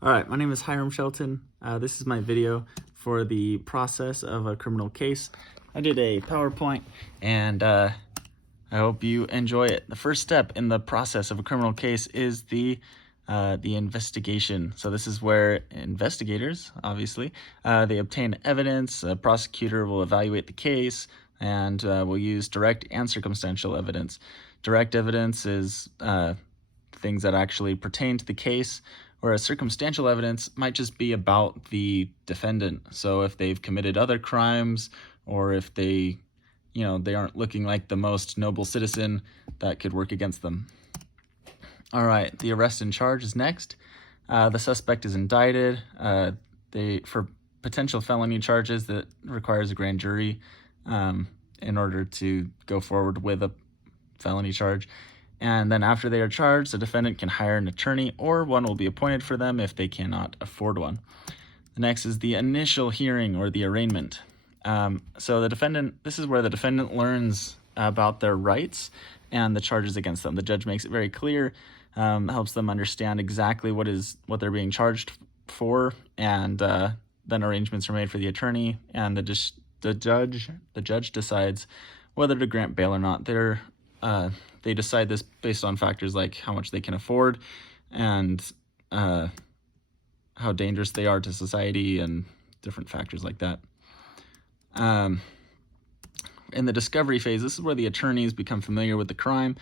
All right, my name is Hiram Shelton. This is my video for the process of a criminal case. I did a PowerPoint and I hope you enjoy it. The first step in the process of a criminal case is the investigation. So this is where investigators, obviously, they obtain evidence. A prosecutor will evaluate the case and will use direct and circumstantial evidence. Direct evidence is things that actually pertain to the case, whereas circumstantial evidence might just be about the defendant. So if they've committed other crimes, or if they aren't looking like the most noble citizen, that could work against them. All right, the arrest and charge is next. The suspect is indicted for potential felony charges that requires a grand jury in order to go forward with a felony charge. And then after they are charged, the defendant can hire an attorney, or one will be appointed for them if they cannot afford one. The next is the initial hearing, or the arraignment. So this is where the defendant learns about their rights and the charges against them. The judge makes it very clear, helps them understand exactly what they're being charged for, and then arrangements are made for the attorney, and the judge decides whether to grant bail or not. They decide this based on factors like how much they can afford and how dangerous they are to society and different factors like that. In the discovery phase, this is where the attorneys become familiar with the crime.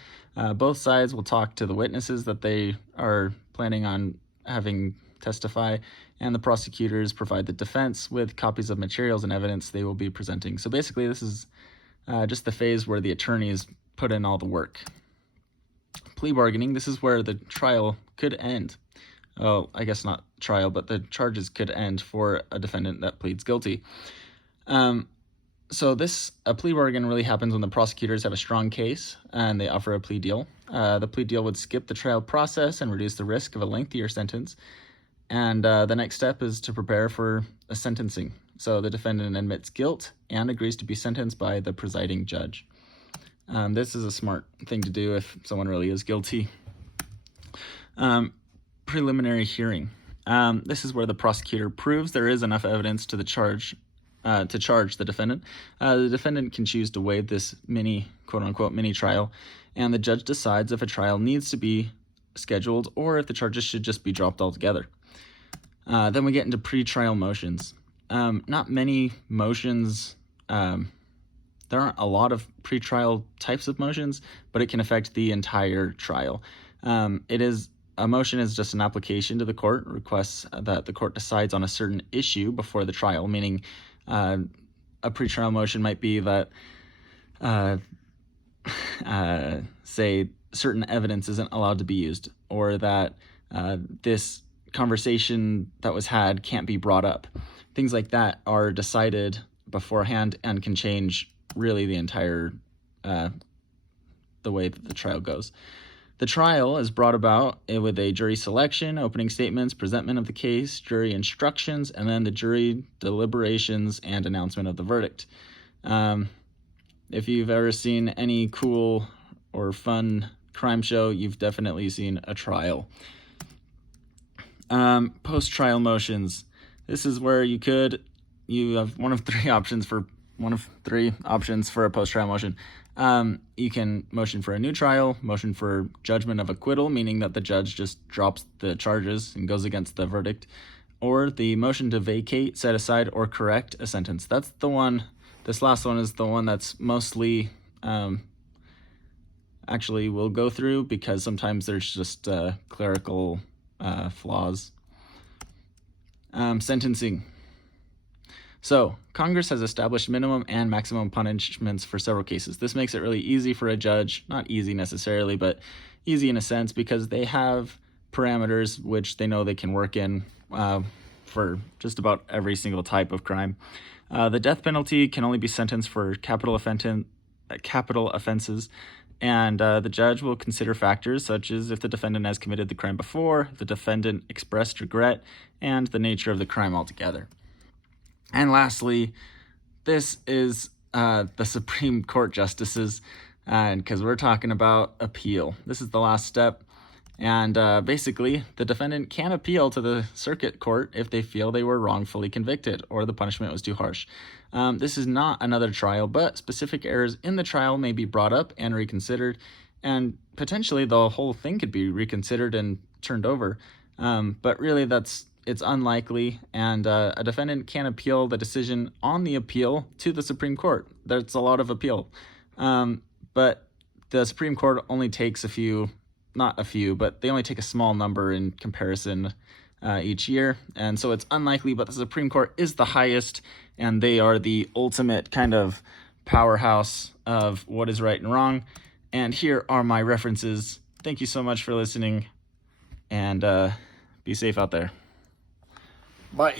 Both sides will talk to the witnesses that they are planning on having testify, and the prosecutors provide the defense with copies of materials and evidence they will be presenting. So basically, this is just the phase where the attorneys put in all the work. Plea bargaining, this is where the trial could end. Oh, I guess not trial, but the charges could end for a defendant that pleads guilty. So a plea bargain really happens when the prosecutors have a strong case and they offer a plea deal. The plea deal would skip the trial process and reduce the risk of a lengthier sentence. And the next step is to prepare for a sentencing. So the defendant admits guilt and agrees to be sentenced by the presiding judge. This is a smart thing to do if someone really is guilty. Preliminary hearing. This is where the prosecutor proves there is enough evidence to charge the defendant. The defendant can choose to waive this quote-unquote mini trial, and the judge decides if a trial needs to be scheduled or if the charges should just be dropped altogether. Then we get into pre-trial motions. Not many motions. There aren't a lot of pretrial types of motions, but it can affect the entire trial. A motion is just an application to the court, requests that the court decides on a certain issue before the trial, meaning a pretrial motion might be that, say, certain evidence isn't allowed to be used, or that this conversation that was had can't be brought up. Things like that are decided beforehand and can change really the entire the way that the trial goes. The trial is brought about with a jury selection, opening statements, presentment of the case, jury instructions, and then the jury deliberations and announcement of the verdict. If you've ever seen any cool or fun crime show, you've definitely seen a trial. Post-trial motions. This is where you have one of three options for a post-trial motion. You can motion for a new trial, motion for judgment of acquittal, meaning that the judge just drops the charges and goes against the verdict, or the motion to vacate, set aside, or correct a sentence. That's the one. This last one is the one that's mostly actually will go through, because sometimes there's just clerical flaws. Sentencing. So, Congress has established minimum and maximum punishments for several cases. This makes it really easy for a judge, not easy necessarily, but easy in a sense, because they have parameters which they know they can work in for just about every single type of crime. The death penalty can only be sentenced for capital offenses, and the judge will consider factors such as if the defendant has committed the crime before, if the defendant expressed regret, and the nature of the crime altogether. And lastly, this is the Supreme Court justices, because we're talking about appeal. This is the last step, And basically, the defendant can appeal to the circuit court if they feel they were wrongfully convicted or the punishment was too harsh. This is not another trial, but specific errors in the trial may be brought up and reconsidered, and potentially the whole thing could be reconsidered and turned over. But really, it's unlikely, and a defendant can appeal the decision on the appeal to the Supreme Court. That's a lot of appeal. But the Supreme Court only takes they only take a small number in comparison each year. And so it's unlikely, but the Supreme Court is the highest, and they are the ultimate kind of powerhouse of what is right and wrong. And here are my references. Thank you so much for listening, and be safe out there. Bye.